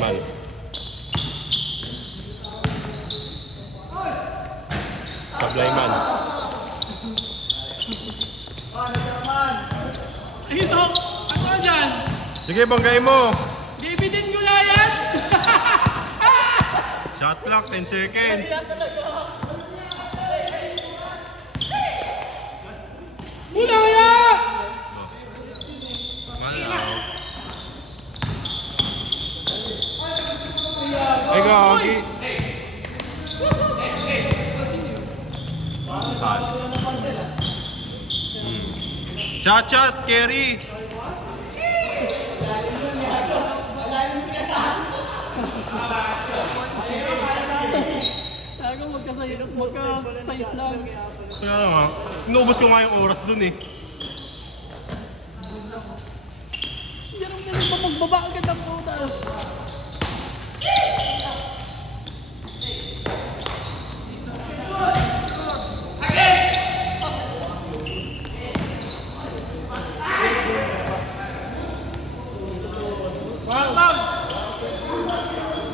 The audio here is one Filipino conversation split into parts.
man. Sablay man. Ito, ano dyan? Sige, banggay mo. Dividend ko na yan! Shot clock, 10 seconds. Mula yan! Malaw. Ay, gagi. Chat, carry. Tago, magka-size lang. Kaya nga, inubos ko nga yung oras dun eh. Yan ang ganun pa magbaba agad ang puta.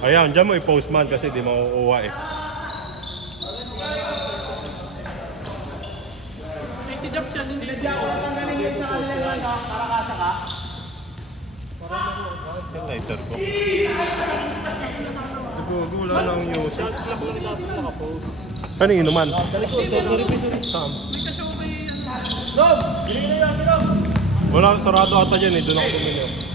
Ayan, dyan mo i-post man kasi di makukuha eh. Si Jobson, hindi niya ako natanggalin yung sa kanila na karakasa ka. Yung lighter ko. Wala lang yung music. Ano yung inuman? Saan? May kasyaw ba yung... Wala, sarado ata dyan eh. Doon ako bumili.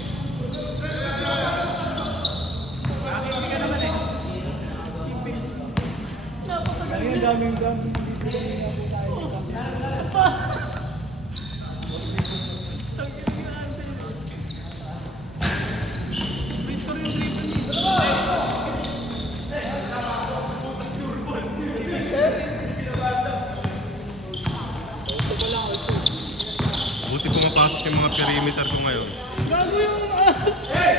Buti pumapasok yung mga perimeter ko ngayon. Gago yung...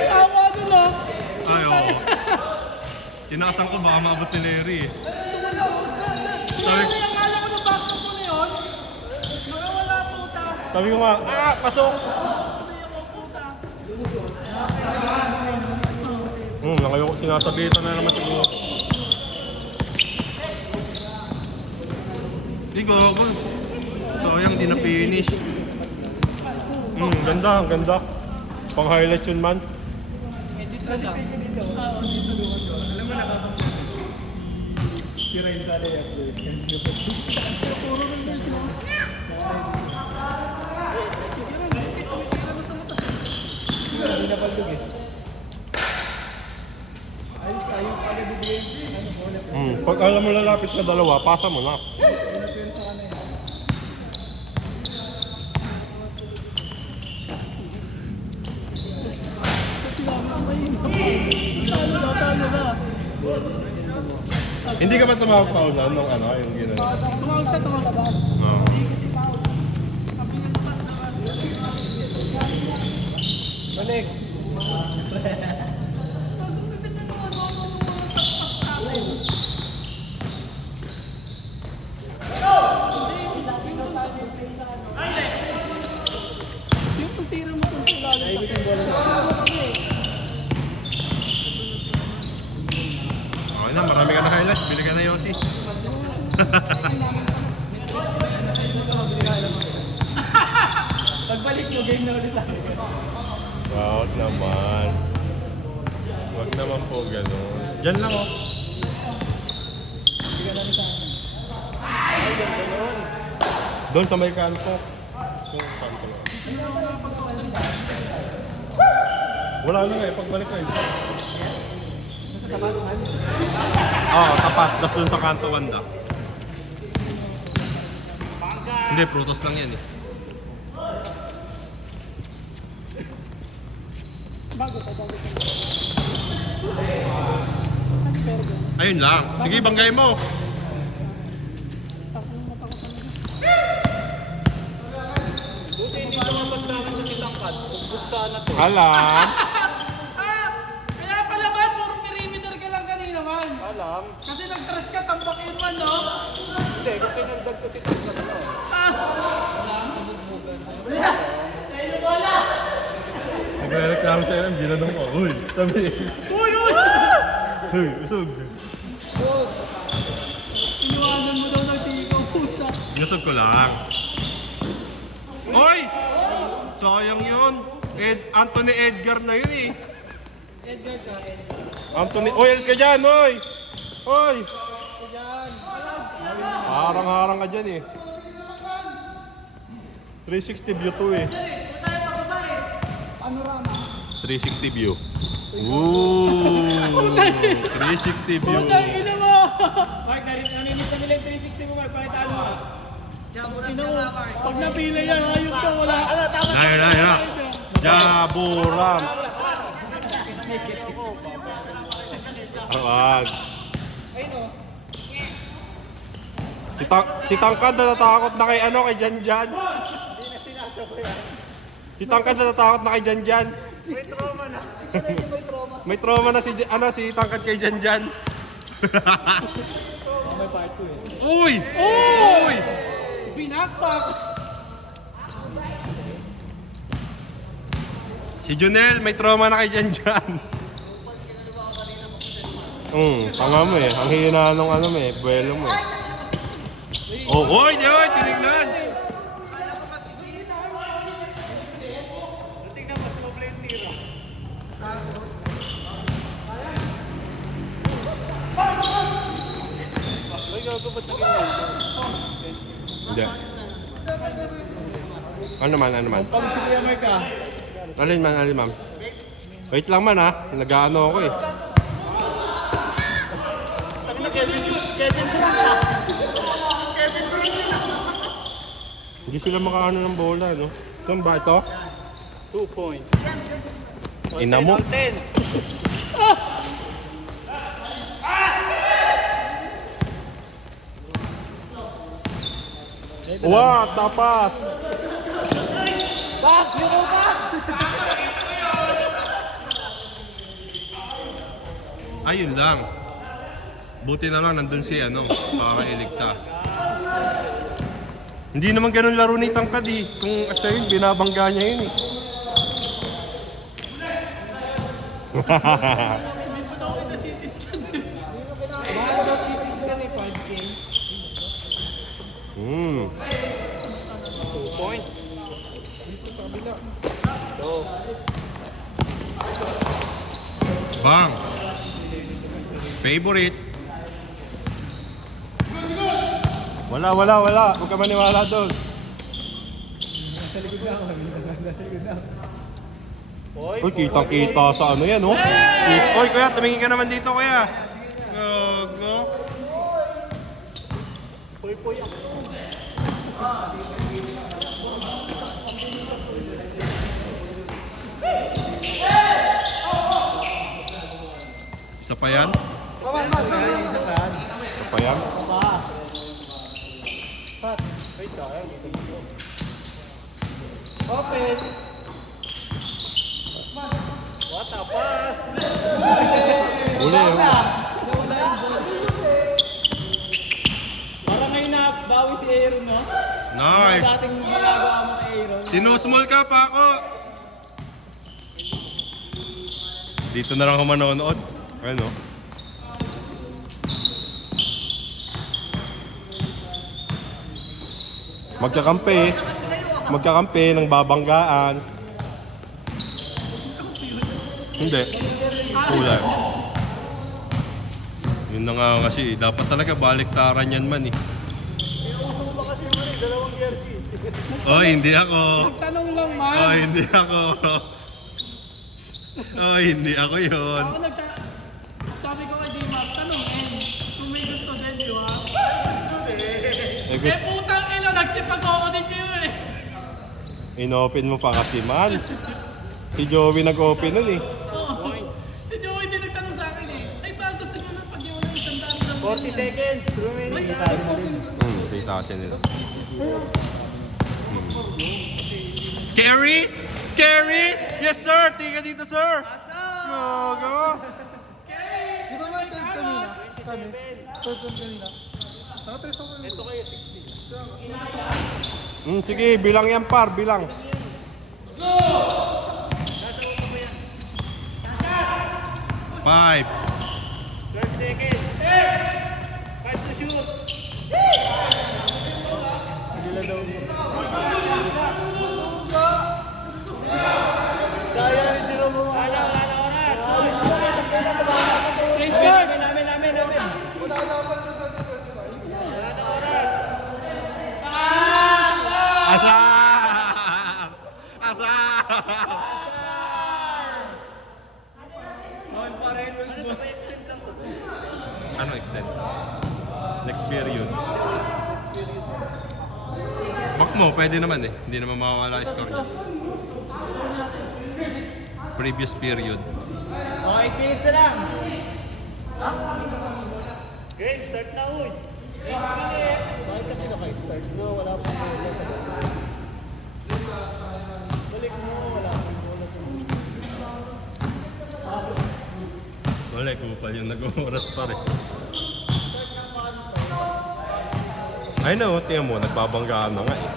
Tawa doon ah! Ay, oo. Tinaasan ko baka maabot ni Larry eh. Sabi, Akala ko na backstop ko na yun. Nakawala puta. sabi ko nga, pasok! Nakayo, sinasabitan na naman siguro. Di gago. Sayang, di na finish. Ganda, ang ganda. Pang highlight yun man. Pag alam mo lalapit na dalawa, pasa mo na. Talo na. Hindi ka ba tumawag-paulan nung ano, yung gano'n? Tumawag siya, tumawag siya. Oo. Balik. Yung pagtira mo kung sa lalim. Okay na, marami ka na highlights. Bili ka na Yossi. Pagbalik mo, game na ulit lang. Wag naman. Wag naman po gano'n. Diyan lang oh. Doon sa may kanto. Yung kanto lang. Wala na nga eh, pagbalik ko eh. Oo, tapat. Tapos doon sa kanto banda. Hindi, prutos lang yan eh. Bago pa. Ayun lang. Sige, banggay mo. Buti hindi ko mapaglaman sa kitangkad. Buksan na to. Alam. Kaya pala ba, puro perimeter ka lang kanina man? Alam. Kasi nag-trust ka, tambakin man, no? Hindi, kung pinagdag ko si Tangkad na. Nagre-reklamo sa'yo, ginanong ko. Uy, sabi. Uy! Hey, usog. Iniwanan mo daw ng tiko, puta. Usog ko lang. Oy! Sayang yun. Anthony Edgar na yun eh. Edgar ka, Edgar. Anthony, oil ka dyan, oy! Oy! Diyan. Harang-harang ka dyan eh. 360 view to eh. Panorama. 360 view. Ooh! 360 view. Putang ina mo! Mark, naninis na nila yung 360 mo, Mark. Pakita mo. Ina mo, pag napila yan, ayun ka, wala. Ay. Jaburam. Awag. Si Tangkad natatakot na kay ano, kay Janjan. Si Tangkad natatakot na kay Janjan. May trauma na. May trauma na si Tangkad kay Janjan. May part 2 eh. Uy! Oh! Uy! Binakpak! Si Junel, may trauma na kay Janjan. Tanga mo eh. Ang hina nung ano mo eh, buwelo mo eh. Oh, oy, tinignan! Tingnan mo, slow play tira. Ay, gago ba't naging Hindi. Ano man? pag si Kuya Mark ah. Alin man. Wait lang man ha. Nag-ano ako eh. Sabi na Kevin Hindi sila makaano ng bola, no? Saan ba ito? 2 points. Ina mo. 10. Wow, tapas! Box! Euro box! Ayun lang. Buti na lang nandun si ano, para iligta. Hindi naman ganun laro ni Tangkad eh. Kung siya yun, binabangga niya yun eh. Mahal daw CT scan eh, 5K. 2 points. Bang! Favorite. Wala. Huwag ka maniwala doon. Oy, Uy, kitang-kita sa ano yan, oh. Uy, kuya, tumingin ka naman dito, kuya. Gogo. Puy ako. Isa pa yan? Isa pa yan? Open! What a pass! Uli, oh. Parang ngayon nabawi si Aaron, no? Nice. Dating magagawa mo kay Aaron. Tinusmol ka pa ako. Dito na lang ako manonood. Ano? Magkakampi ng babanggaan. Hindi. Kulay. Yun na nga kasi, dapat talaga baliktaran yan man eh. Oy, hindi ako. Tanong lang man! Oy, hindi ako. Oy, hindi ako yun. Sabi ko kay J-Mac, tanong kung may gusto din, di ba? Eh, gusto, Putang ina, nagsipag ako din kayo eh! inopen mo pa kasi man. Si Joey nag-open nun eh. Oo. Si Joey din nagtanong sa akin eh. Ay, ba gusto nyo na pag yung isang daan lang. 40 seconds remaining. Kita kasi nila. Carry? Carry? Yes sir! Tiga dito sir! Gogo! Di ba man third kanina? Sabi? Third kanina? Nakatrace ako Ito kayo 60. Sige, bilang yan par, bilang. Five, 12 seconds. 5 to shoot. Kaya ni Jerome mo. Wala oras. Change card. Namin. Wala dapat sa Wala na oras. Asar! Asar! Ano ba extend lang to? Ano extend? Next period. Back mo, pwede naman eh. Hindi naman mawawala yung score niya. Previous period. Okay, minutes na lang. Game, start na uy. 8 minutes. Bakit kasi naka-start mo? Wala pang bola sa bola. Balik mo, wala pang bola sa bola. Wala, kupal yung nag-oras pa rin. I know, tingnan mo, nagbabanggaan na nga eh.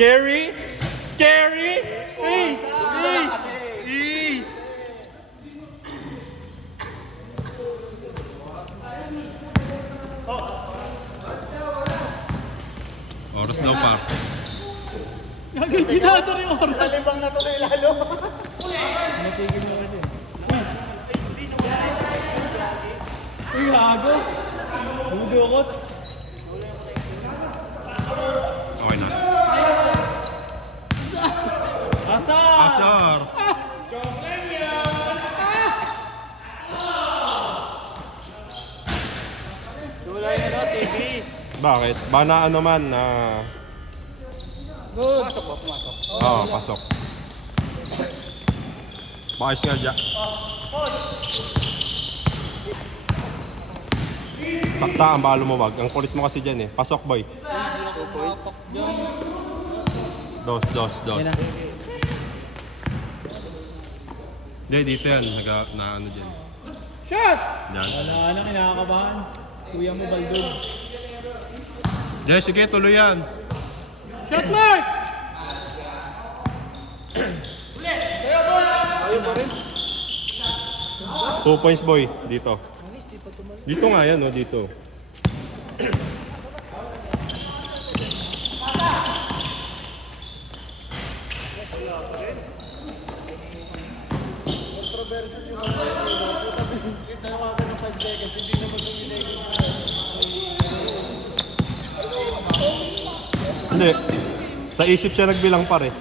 Carry! Carry! Hey! Hey! Hey! Oras daw pa. Ginado rin oras. Talibang na tuloy lalo. Natigil mo kasi. Uy, gago. Umudukots. Okay na. Asar! Asar! Tulay na no, TV. Bakit? Banaan naman na... Good. Pumasok. Oo, pasok. Bakit nga dyan? Takta ang balo mo wag. Ang kulit mo kasi dyan eh. Pasok boy. 2 points. Dos. Hindi, dito yan. Na ano dyan. Shot! Dyan. Wala na, kinakabahan. Kuya mo, Baldog. Dyan, sige, tuloy yan. Shot mark! Ayun pa rin. 2 points boy. Dito. Dito nga yan, oh, dito. Controversial yung mga kita yung ako ng 5 seconds, hindi naman yung ginagin. Hindi. Sa isip siya nagbilang pare.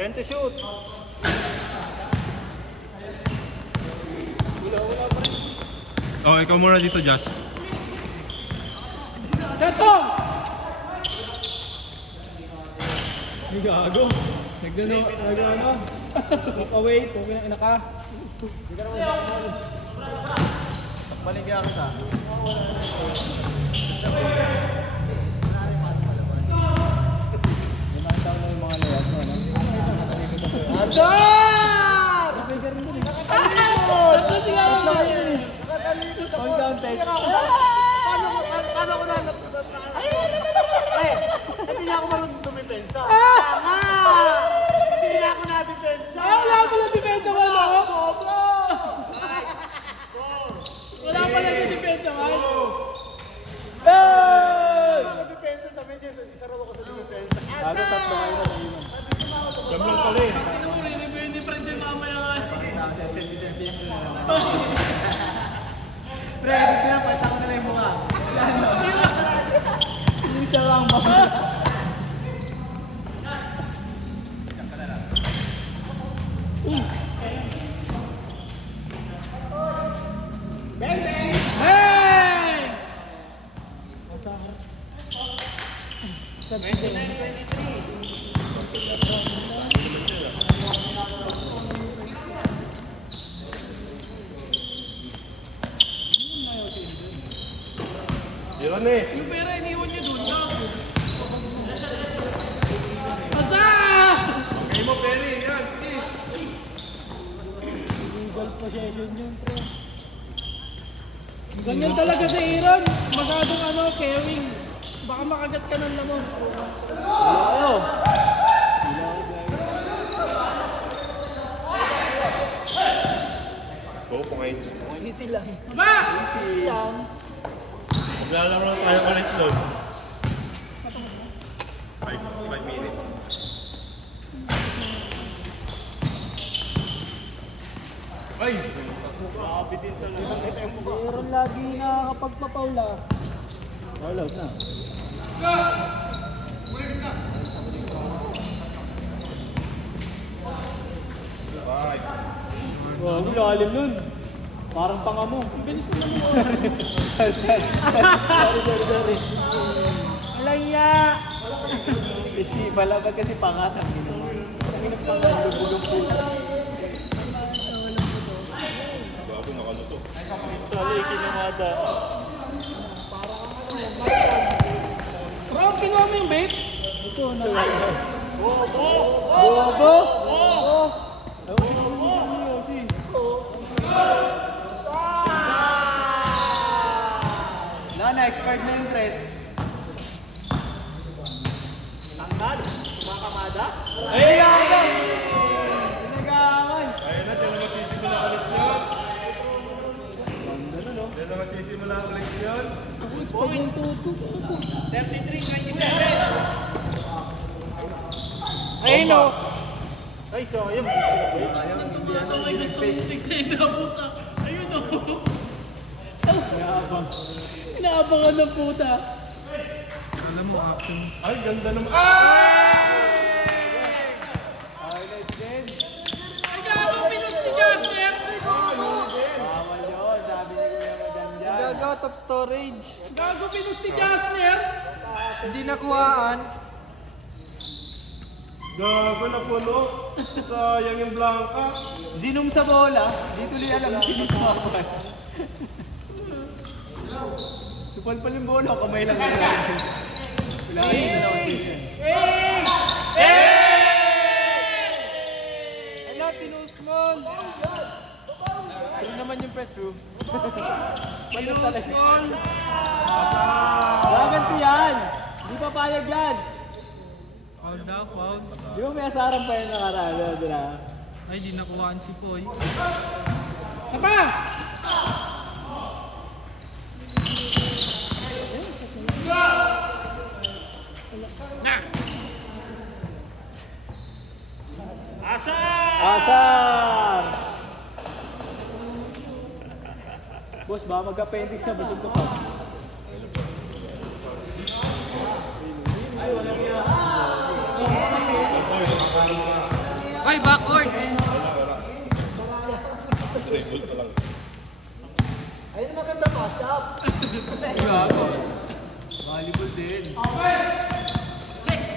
Ten to shoot. Oh, ikaw muna dito, Josh. Tetong! May gago. Nagano. Walk away, kung ina ka. Baligyan kita. Lumantaw na yung mga layas mo, no? Asar! Ito siya! On counted. Paano ko na? Hindi na ako marunong dumipensa. Tama! Hindi na ako na-depensa. Wala pala depensa mo, no? Wala pala depensa mo. Hey! Ako depensa sa medyo, isa raw ako sa depensa. Ano, tatlo kayo na yun. Gamlang pala eh. Hindi pa rin siya mamaya nga. Pre, gusto na, palitan ko na lang yung mukha. Isa lang ba? Hey! Masama. Yun eh. Yung pera, iniwan niya doon. Asa! Okay mo, Perry. Yan. Golf possession yun, pre. Ganyan talaga si Aaron. Masyadong caring. Baka makagat ka ng lamang. Ayaw. Oo, points. Easy lang. Ba! Easy lang. Maglalaro lang tayo ulit doon. 5 minutes. Ay! Grabe din talaga. Meron lagi nakakapagpapaula. All out na. Wow, lalim nun. Parang panga mo. Sorry. Alaya! Kasi malabag kasi pangatang ginawa. Ang pangalubulong po. Bago nakaluto. Sorry, kinamada. Bro, kinuha mo yung vape? Ito na. Bobo! Bobo! Wala na, expired na yung dress. Tanggal? Kumakamada? Ay! Pinag-aaman! Ayun na, dyan na magsisimula ulit yun. Ganda na, no? Dyan na magsisimula ulit yun. Points. 33-27. Ayun no. Ay, sayang. Ayun no. Mayabang. Inaabangan ng puta. Alam mo, action. Ay, ganda naman. Ay! Highlights din. Ay, gago, pinus ni Jasper! Bawal yun. Sabi ni Kuya Madan dyan. Gago, top storage. Gago, pinus ni Jasper! Hindi nakuhaan. Gago na puno. Sayang yung Blanca. Zinom sa bola. Di tuloy alam sino tumapan. Supal-pal yung bola. Kamay lang yun. Wala ka yun. Ala, pinus mo. Ano naman yung Petro? Pinus mo. Gaganti yan. Di pa payag yan. Foul daw, foul. Di ba may asaran pa yung nakaraan? Dila. Ay, di nakuhaan si Poy. Sapa! Asar! Boss, baka mag-appendix na. Busog ko pa. Ay, backward! Ayun, maganda matchup. Volleyball din.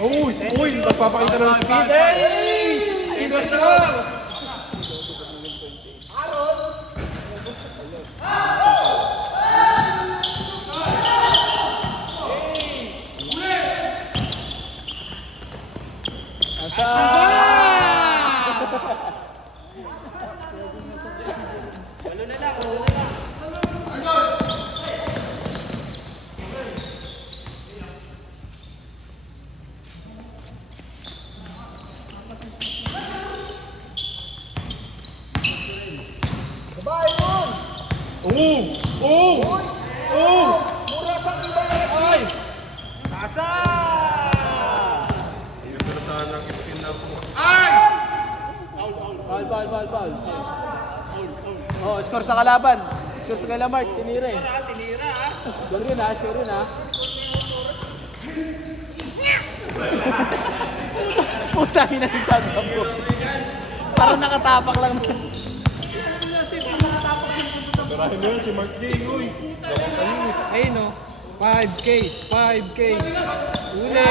Uy! Uy! Nagpapakita ng speed. Ay! Inasal! Oh! Oh! Oh! Mura sa kilay! Ay! Asar! Ayun na sana ang spin na po. Ay! Bal. Oh, score sa kalaban. Score sa kalaban. Tinira eh. Score yun ha, score yun ha. Puta, hinalisag ako. Parang nakatapak lang. Pagkarahin mo yun si Mark J. Uy! Dapat kayo eh. Ayun no. 5K! 5K! Uli!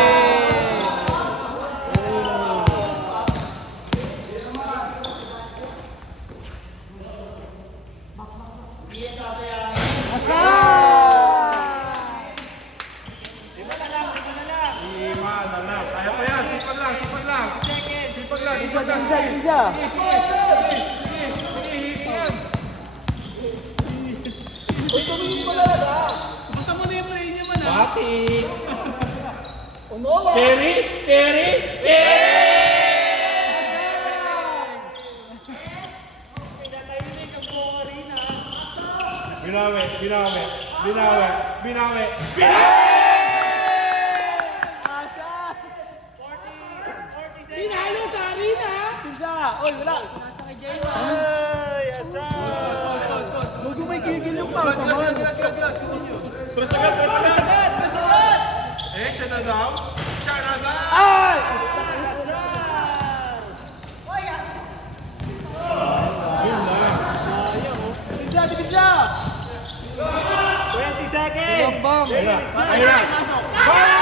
Lima na lang. Kaya pa yan. Sipag lang. Isa. Basta mo na yung play niya man ha. Bati! Carry! Carry! Binawi, binawi, binawi, binawi. Pinalo sa arena! Pinsa! Oy, wala! Nasa kay Jason! Ay, asa! Huwag mo may gigil yung pa. Samahan. Tres agad, tres agad! Eh, siya na daw. Siya na daw. Ay! Pinsa! Pinsa! 20 seconds! Ayun na, ayun na.